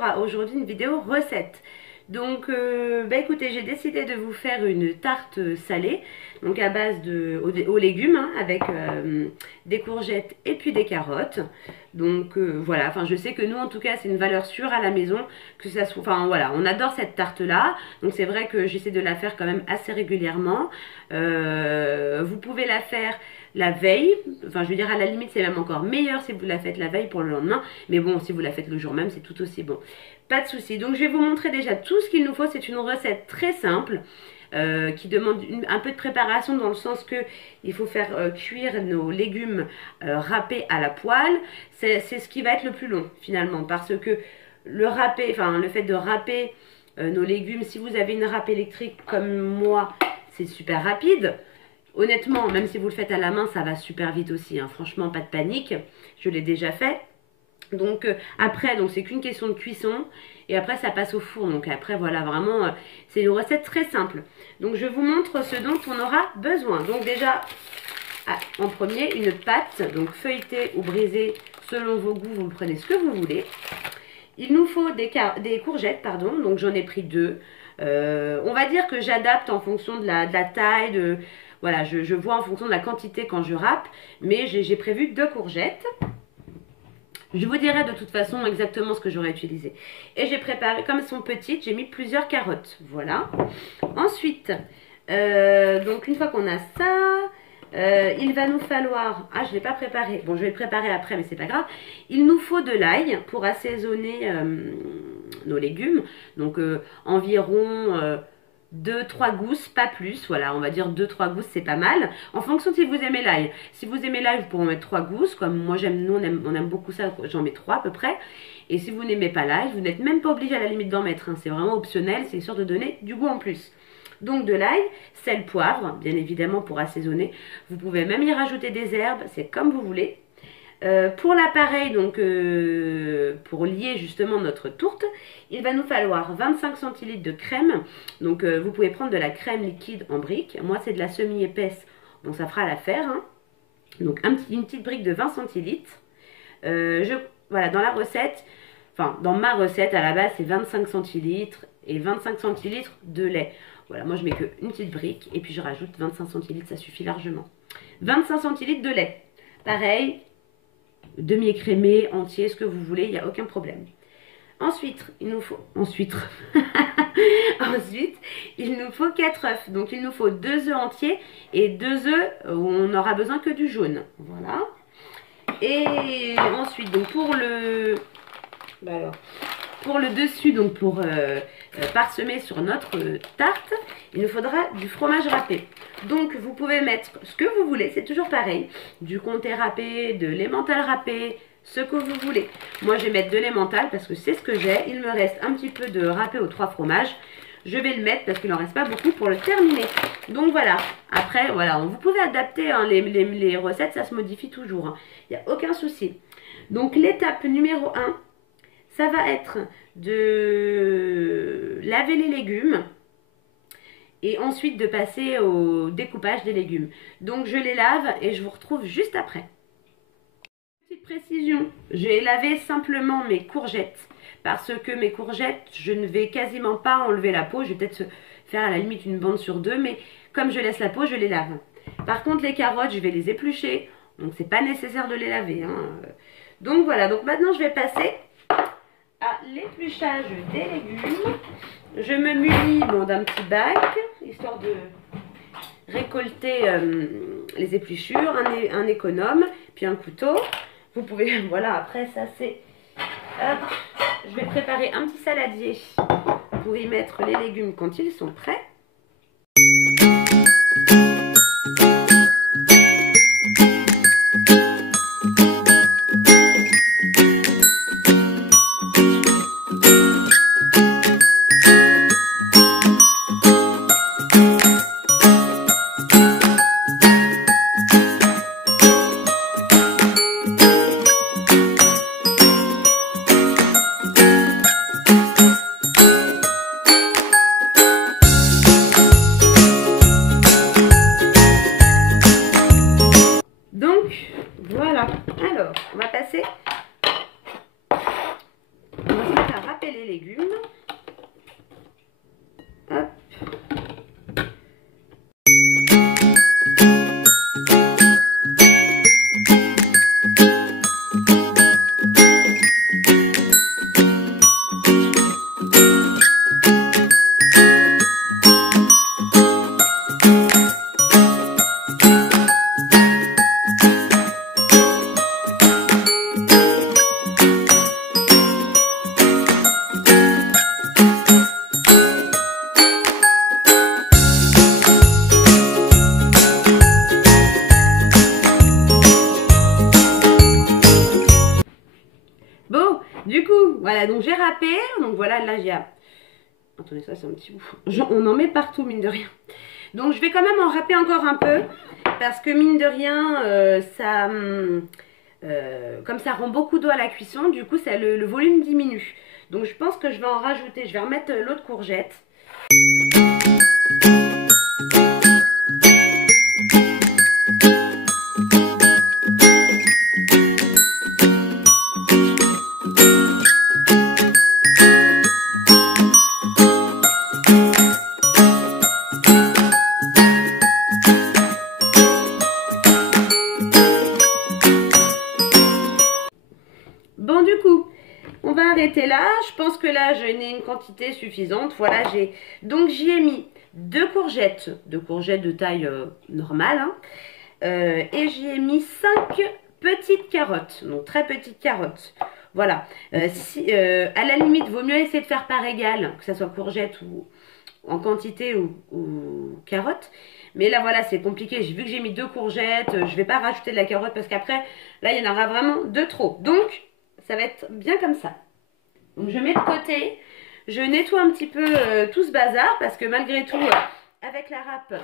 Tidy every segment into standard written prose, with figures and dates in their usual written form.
fera aujourd'hui une vidéo recette. Donc écoutez, j'ai décidé de vous faire une tarte salée, donc à base aux légumes, hein, avec des courgettes et puis des carottes. Donc voilà, enfin je sais que nous en tout cas c'est une valeur sûre à la maison, que ça soit, enfin voilà, on adore cette tarte là. Donc c'est vrai que j'essaie de la faire quand même assez régulièrement. Vous pouvez la faire la veille, enfin je veux dire à la limite c'est même encore meilleur si vous la faites la veille pour le lendemain, mais bon si vous la faites le jour même c'est tout aussi bon, pas de souci. Donc je vais vous montrer déjà tout ce qu'il nous faut. C'est une recette très simple qui demande un peu de préparation, dans le sens que il faut faire cuire nos légumes râpés à la poêle. C'est ce qui va être le plus long finalement, parce que le fait de râper nos légumes, si vous avez une râpe électrique comme moi, c'est super rapide. Honnêtement, même si vous le faites à la main, ça va super vite aussi, hein. Franchement, pas de panique. Je l'ai déjà fait. Donc après, c'est qu'une question de cuisson. Et après, ça passe au four. Donc après, voilà, vraiment, c'est une recette très simple. Donc je vous montre ce dont on aura besoin. Donc déjà, en premier, une pâte. Donc feuilletée ou brisée, selon vos goûts, vous prenez ce que vous voulez. Il nous faut des courgettes, pardon. Donc j'en ai pris 2. On va dire que j'adapte en fonction de la taille, voilà, je vois en fonction de la quantité quand je râpe, mais j'ai prévu 2 courgettes. Je vous dirai de toute façon exactement ce que j'aurais utilisé. Et j'ai préparé, comme elles sont petites, j'ai mis plusieurs carottes. Voilà. Ensuite, donc une fois qu'on a ça, il va nous falloir... Ah, je ne l'ai pas préparé. Bon, je vais le préparer après, mais c'est pas grave. Il nous faut de l'ail pour assaisonner nos légumes. Donc environ... 2-3 gousses, pas plus, voilà, on va dire 2-3 gousses, c'est pas mal, en fonction de si vous aimez l'ail. Si vous aimez l'ail, vous pourrez en mettre 3 gousses, comme moi j'aime, nous on aime beaucoup ça, j'en mets 3 à peu près. Et si vous n'aimez pas l'ail, vous n'êtes même pas obligé à la limite d'en mettre, hein. C'est vraiment optionnel, c'est sûr de donner du goût en plus. Donc de l'ail, sel, poivre, bien évidemment pour assaisonner. Vous pouvez même y rajouter des herbes, c'est comme vous voulez. Pour l'appareil, donc pour lier justement notre tourte, il va nous falloir 25 centilitres de crème. Donc vous pouvez prendre de la crème liquide en brique. Moi c'est de la semi-épaisse, bon ça fera l'affaire, hein. Donc une petite brique de 20 centilitres. Voilà, dans la recette, enfin dans ma recette à la base c'est 25 centilitres et 25 centilitres de lait. Voilà, moi je mets qu'une petite brique et puis je rajoute 25 centilitres, ça suffit largement. 25 centilitres de lait, pareil. Demi-écrémé, entier, ce que vous voulez, il n'y a aucun problème. Ensuite, il nous faut... Ensuite, il nous faut 4 œufs. Donc, il nous faut 2 œufs entiers et 2 œufs où on n'aura besoin que du jaune. Voilà. Et ensuite, donc pour le... pour le dessus, donc pour parsemer sur notre tarte, il nous faudra du fromage râpé. Donc vous pouvez mettre ce que vous voulez, c'est toujours pareil. Du comté râpé, de l'emmental râpé, ce que vous voulez. Moi je vais mettre de l'emmental parce que c'est ce que j'ai. Il me reste un petit peu de râpé aux 3 fromages. Je vais le mettre parce qu'il n'en reste pas beaucoup pour le terminer. Donc voilà, après voilà, vous pouvez adapter, hein, les recettes, ça se modifie toujours, hein. Il n'y a aucun souci. Donc l'étape numéro 1, ça va être de laver les légumes et ensuite de passer au découpage des légumes. Donc je les lave et je vous retrouve juste après. Petite précision, j'ai lavé simplement mes courgettes parce que mes courgettes, je ne vais quasiment pas enlever la peau. Je vais peut-être faire à la limite une bande sur 2, mais comme je laisse la peau, je les lave. Par contre les carottes, je vais les éplucher, donc c'est pas nécessaire de les laver, hein. Donc voilà, donc maintenant je vais passer à l'épluchage des légumes. Je me munis d'un petit bac, histoire de récolter les épluchures, un économe, puis un couteau. Vous pouvez, voilà, après ça c'est... Je vais préparer un petit saladier pour y mettre les légumes quand ils sont prêts. il y a... Attendez, ça c'est un petit bout. On en met partout, mine de rien. Donc je vais quand même en râper encore un peu. Parce que mine de rien, comme ça rend beaucoup d'eau à la cuisson, du coup le volume diminue. Donc je pense que je vais en rajouter. Je vais remettre l'autre courgette. Bon, du coup, on va arrêter là. Je pense que là, j'en ai une quantité suffisante. Voilà, donc j'y ai mis deux courgettes de taille normale. Hein. Et j'y ai mis 5 petites carottes. Donc, très petites carottes. Voilà. À la limite, vaut mieux essayer de faire par égal, que ce soit courgette ou en quantité ou carottes. Mais là, voilà, c'est compliqué. J'ai vu que j'ai mis 2 courgettes. Je ne vais pas rajouter de la carotte parce qu'après, là, il y en aura vraiment de trop. Donc, ça va être bien comme ça. Donc je mets de côté, je nettoie un petit peu tout ce bazar parce que malgré tout, avec la râpe,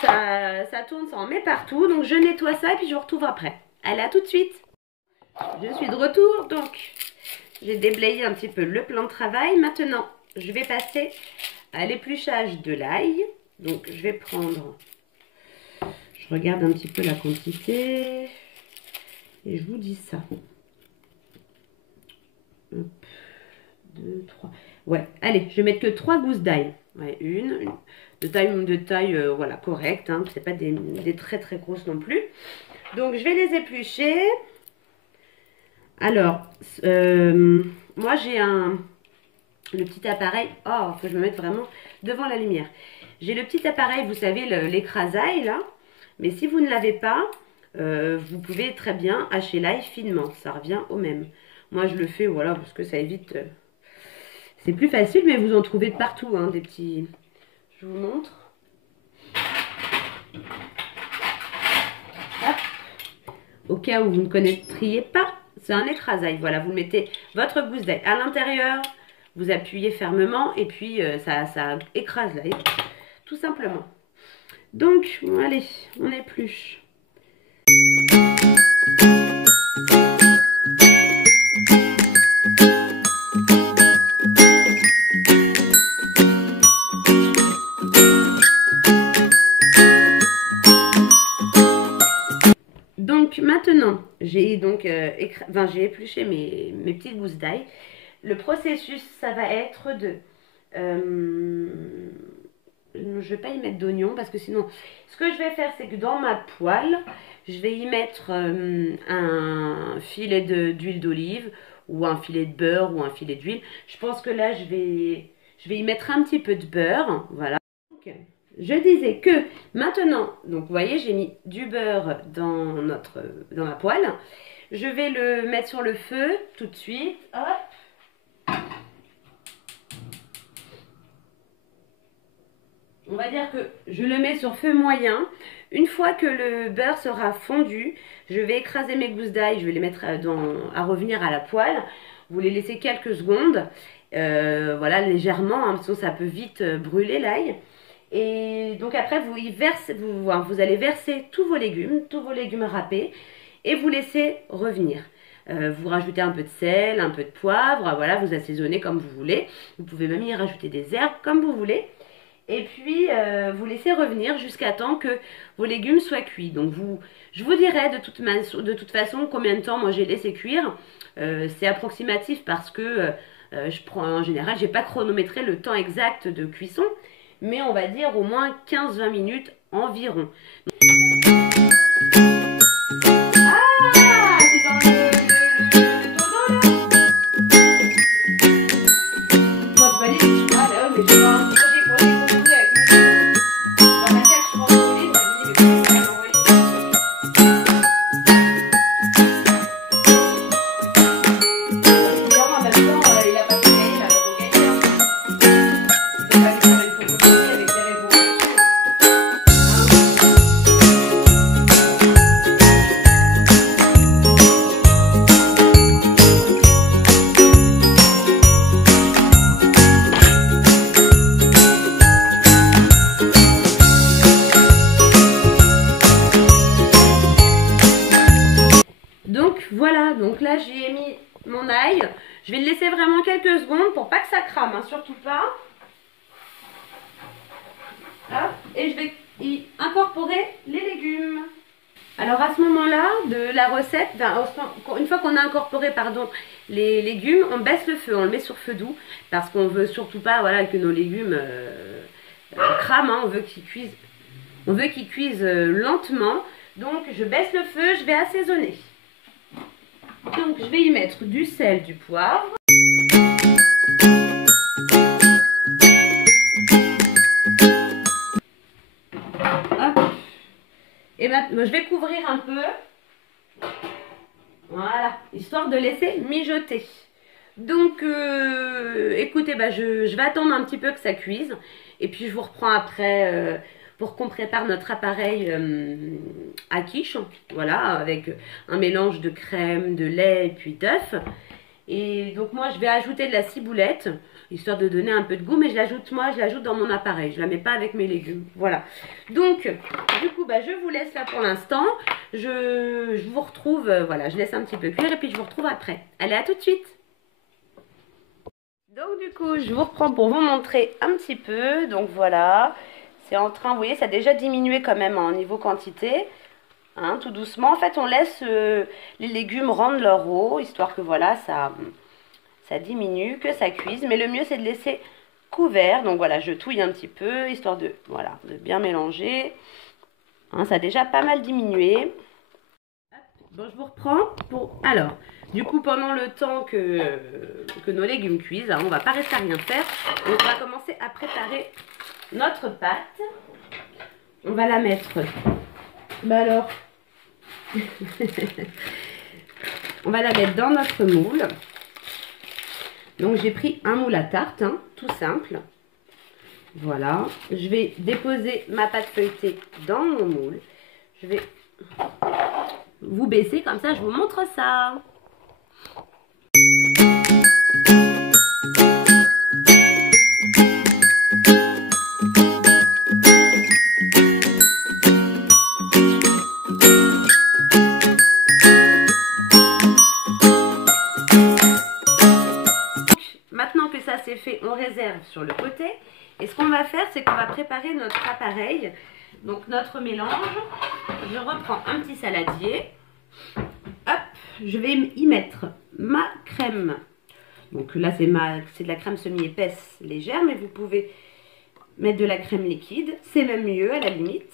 ça tourne, ça en met partout. Donc je nettoie ça et puis je vous retrouve après. Allez, à tout de suite. Je suis de retour, donc j'ai déblayé un petit peu le plan de travail. Maintenant, je vais passer à l'épluchage de l'ail. Donc je vais prendre, je regarde un petit peu la quantité et je vous dis ça. 2, 3. Ouais, allez, je vais mettre que 3 gousses d'ail. Ouais, une de taille voilà, correcte. Hein, c'est pas des très très grosses non plus. Donc, je vais les éplucher. Alors, moi j'ai le petit appareil. Oh, faut que je me mette vraiment devant la lumière. J'ai le petit appareil, vous savez, l'écrasail là. Mais si vous ne l'avez pas, vous pouvez très bien hacher l'ail finement. Ça revient au même. Moi, je le fais, voilà, parce que ça évite... c'est plus facile, mais vous en trouvez de partout, hein, des petits... Je vous montre. Hop. Au cas où vous ne connaîtriez pas, c'est un écrasail. Voilà, vous mettez votre gousse d'ail à l'intérieur, vous appuyez fermement, et puis ça écrase l'ail, tout simplement. Donc, allez, on épluche. Donc maintenant, j'ai épluché mes petites gousses d'ail. Le processus, ça va être de... je ne vais pas y mettre d'oignon parce que sinon... Ce que je vais faire, c'est que dans ma poêle, je vais y mettre un filet d'huile d'olive ou un filet de beurre ou un filet d'huile. Je pense que là, je vais y mettre un petit peu de beurre. Voilà. Donc, je disais que maintenant, donc vous voyez, j'ai mis du beurre dans ma poêle. Je vais le mettre sur le feu tout de suite. Hop. On va dire que je le mets sur feu moyen. Une fois que le beurre sera fondu, je vais écraser mes gousses d'ail. Je vais les mettre à revenir à la poêle. Vous les laissez quelques secondes. Voilà, légèrement, hein, sinon ça peut vite brûler l'ail. Et donc après, vous allez verser tous vos légumes râpés et vous laissez revenir. Vous rajoutez un peu de sel, un peu de poivre, voilà, vous assaisonnez comme vous voulez. Vous pouvez même y rajouter des herbes comme vous voulez. Et puis, vous laissez revenir jusqu'à temps que vos légumes soient cuits. Donc, je vous dirai de toute façon combien de temps moi j'ai laissé cuire. C'est approximatif parce que en général, j'ai pas chronométré le temps exact de cuisson. Mais on va dire au moins 15-20 minutes environ. Ah, c'est dans le dodo là. Non, tu vas dire, ah là, mais j'ai pas un projet pour les proposer avec mes dodos. Dans ma tête, je pense que je me dis, mais comment ça va l'envoyer? Évidemment, en même temps, il a pas tout gagné, il a pas tout gagné. Il faut pas lui faire une photographie avec des réponses. Je vais le laisser vraiment quelques secondes pour pas que ça crame, hein, surtout pas. Hop, et je vais y incorporer les légumes. Alors à ce moment-là de la recette, une fois qu'on a incorporé les légumes, on baisse le feu, on le met sur feu doux parce qu'on veut surtout pas que nos légumes crament, hein, on veut qu'ils cuisent lentement. Donc je baisse le feu, je vais assaisonner. Donc je vais y mettre du sel, du poivre. Hop. Et maintenant je vais couvrir un peu. Voilà, histoire de laisser mijoter. Donc écoutez, je vais attendre un petit peu que ça cuise. Et puis je vous reprends après pour qu'on prépare notre appareil à quiche. Voilà, avec un mélange de crème, de lait et puis d'œufs. Et donc moi je vais ajouter de la ciboulette, histoire de donner un peu de goût, mais je l'ajoute dans mon appareil, je la mets pas avec mes légumes. Voilà. Donc du coup je vous laisse là pour l'instant. Je vous retrouve, voilà, je laisse un petit peu cuire et puis je vous retrouve après. Allez, à tout de suite. Donc du coup je vous reprends pour vous montrer un petit peu. Donc voilà, c'est en train, vous voyez, ça a déjà diminué quand même en niveau quantité. Hein, tout doucement, en fait on laisse les légumes rendre leur eau, histoire que voilà, ça diminue, que ça cuise. Mais le mieux c'est de laisser couvert. Donc voilà, je touille un petit peu, histoire de bien mélanger. Hein, ça a déjà pas mal diminué. Bon, je vous reprends pour... Alors, du coup, pendant le temps que nos légumes cuisent, hein, on va pas rester à rien faire. Donc, on va commencer à préparer notre pâte. On va la mettre... on va la mettre dans notre moule. Donc, j'ai pris un moule à tarte, hein, tout simple. Voilà. Je vais déposer ma pâte feuilletée dans mon moule. Je vais vous baisser, comme ça, je vous montre ça. Maintenant que ça c'est fait, on réserve sur le côté. Et ce qu'on va faire, c'est qu'on va préparer notre appareil. Donc notre mélange. Je reprends un petit saladier. Hop, je vais y mettre ma crème. Donc là c'est de la crème semi-épaisse légère, mais vous pouvez mettre de la crème liquide. C'est même mieux à la limite.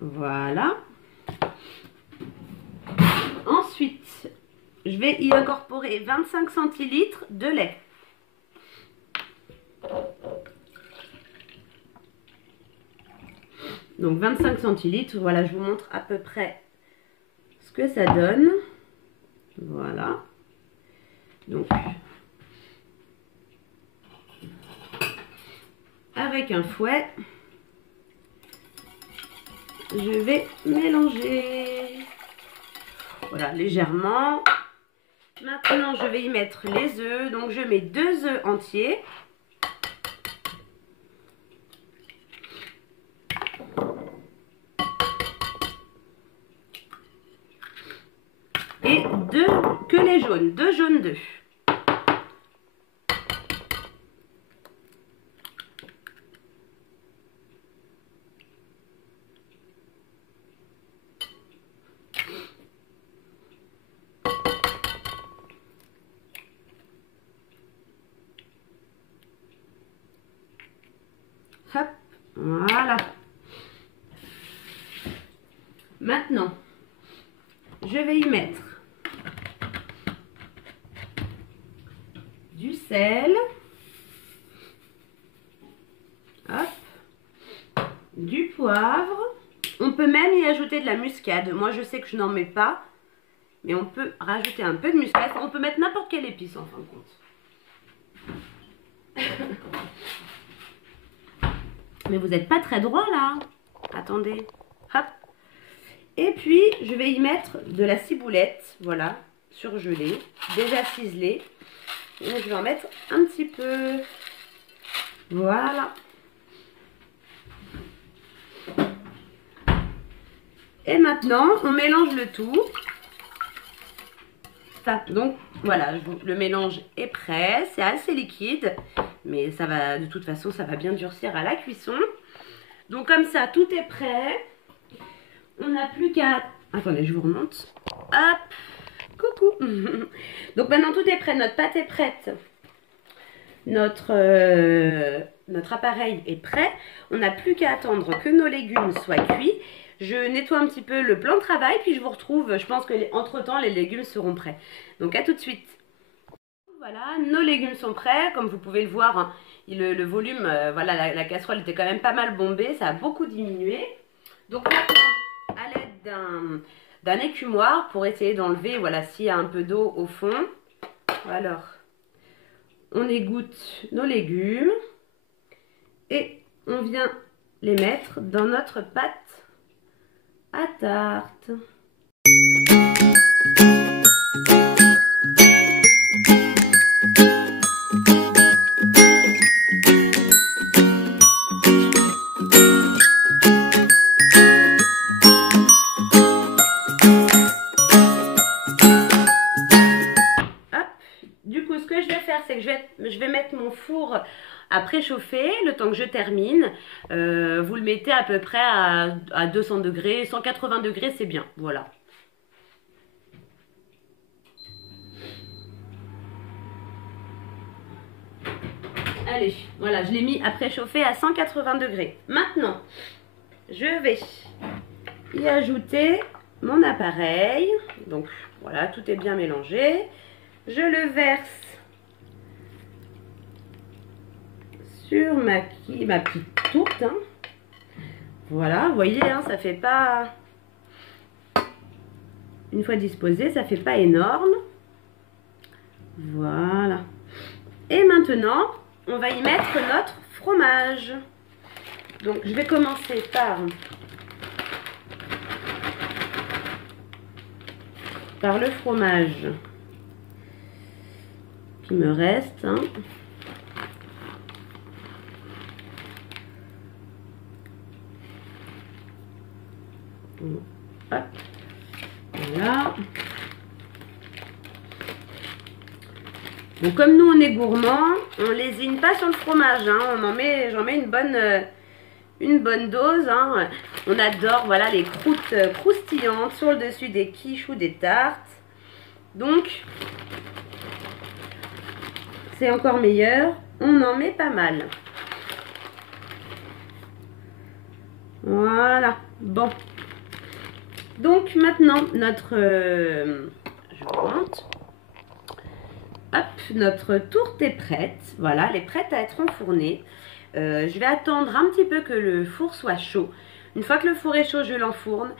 Voilà. Ensuite, je vais y incorporer 25 centilitres de lait. Donc 25 centilitres, voilà, je vous montre à peu près ce que ça donne. Voilà. Donc, avec un fouet, je vais mélanger. Voilà, légèrement. Maintenant, je vais y mettre les œufs. Donc, je mets 2 œufs entiers. Et que les jaunes, 2 jaunes d'œufs. Hop, voilà. Maintenant, je vais y mettre du sel, hop, du poivre. On peut même y ajouter de la muscade. Moi, je sais que je n'en mets pas, mais on peut rajouter un peu de muscade. On peut mettre n'importe quelle épice en fin de compte. Mais vous n'êtes pas très droit là. Attendez. Hop. Et puis, je vais y mettre de la ciboulette, voilà, surgelée, déjà ciselée. Donc, je vais en mettre un petit peu. Voilà. Et maintenant, on mélange le tout. Ça, donc voilà, le mélange est prêt. C'est assez liquide, mais ça va, de toute façon, ça va bien durcir à la cuisson. Donc comme ça, tout est prêt. On n'a plus qu'à... Attendez, je vous remonte. Hop, coucou. Donc maintenant, tout est prêt. Notre pâte est prête. Notre appareil est prêt. On n'a plus qu'à attendre que nos légumes soient cuits. Je nettoie un petit peu le plan de travail, puis je vous retrouve. Je pense que entre temps, les légumes seront prêts. Donc à tout de suite. Voilà, nos légumes sont prêts. Comme vous pouvez le voir, hein, le volume, voilà, la casserole était quand même pas mal bombée. Ça a beaucoup diminué. Donc maintenant, à l'aide d'un écumoire pour essayer d'enlever, voilà, s'il y a un peu d'eau au fond. Alors, on égoutte nos légumes et on vient les mettre dans notre pâte à tarte. Du coup, ce que je vais faire, c'est que je vais mettre mon four à préchauffer le temps que je termine. Vous le mettez à peu près à 200 degrés, 180 degrés, c'est bien. Voilà. Allez, voilà, je l'ai mis à préchauffer à 180 degrés. Maintenant, je vais y ajouter mon appareil. Donc, voilà, tout est bien mélangé. Je le verse sur ma petite tourte. Hein. Voilà, vous voyez, hein, ça fait pas... Une fois disposé, ça fait pas énorme. Voilà. Et maintenant, on va y mettre notre fromage. Donc, je vais commencer par le fromage qui me reste. Hein. Hop. Voilà. Donc comme nous on est gourmand, on lésine pas sur le fromage. Hein. J'en mets une bonne dose. Hein. On adore, voilà, les croûtes croustillantes sur le dessus des quiches ou des tartes. Donc c'est encore meilleur. On en met pas mal. Voilà. Bon. Donc maintenant je vous montre. Hop, notre tourte est prête. Voilà, elle est prête à être enfournée. Je vais attendre un petit peu que le four soit chaud. Une fois que le four est chaud, je l'enfourne.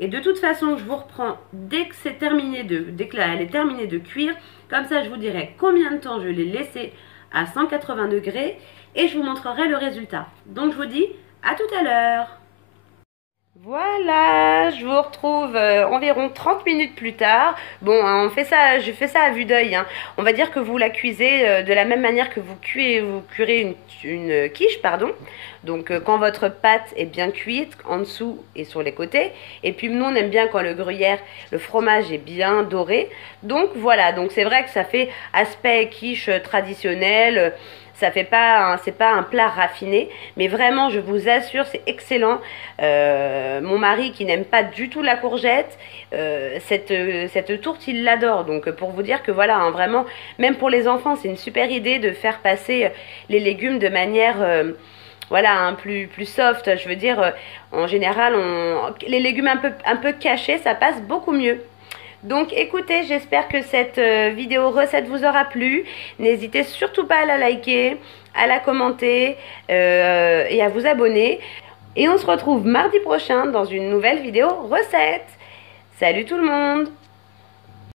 Et de toute façon, je vous reprends dès que c'est terminé dès qu'elle est terminée de cuire. Comme ça, je vous dirai combien de temps je l'ai laissé à 180 degrés. Et je vous montrerai le résultat. Donc, je vous dis à tout à l'heure. Voilà, je vous retrouve environ 30 minutes plus tard. Bon, on fait ça, je fais ça à vue d'œil. Hein. On va dire que vous la cuisez de la même manière que vous cuirez une quiche, pardon. Donc quand votre pâte est bien cuite, en dessous et sur les côtés. Et puis nous, on aime bien quand le gruyère, le fromage est bien doré. Donc voilà, donc c'est vrai que ça fait aspect quiche traditionnel. Ça fait pas, c'est pas un plat raffiné, mais vraiment, je vous assure, c'est excellent. Mon mari qui n'aime pas du tout la courgette, cette tourte, il l'adore. Donc, pour vous dire que voilà, hein, vraiment, même pour les enfants, c'est une super idée de faire passer les légumes de manière, voilà, hein, plus soft. Je veux dire, en général, les légumes un peu cachés, ça passe beaucoup mieux. Donc écoutez, j'espère que cette vidéo recette vous aura plu. N'hésitez surtout pas à la liker, à la commenter et à vous abonner. Et on se retrouve mardi prochain dans une nouvelle vidéo recette. Salut tout le monde!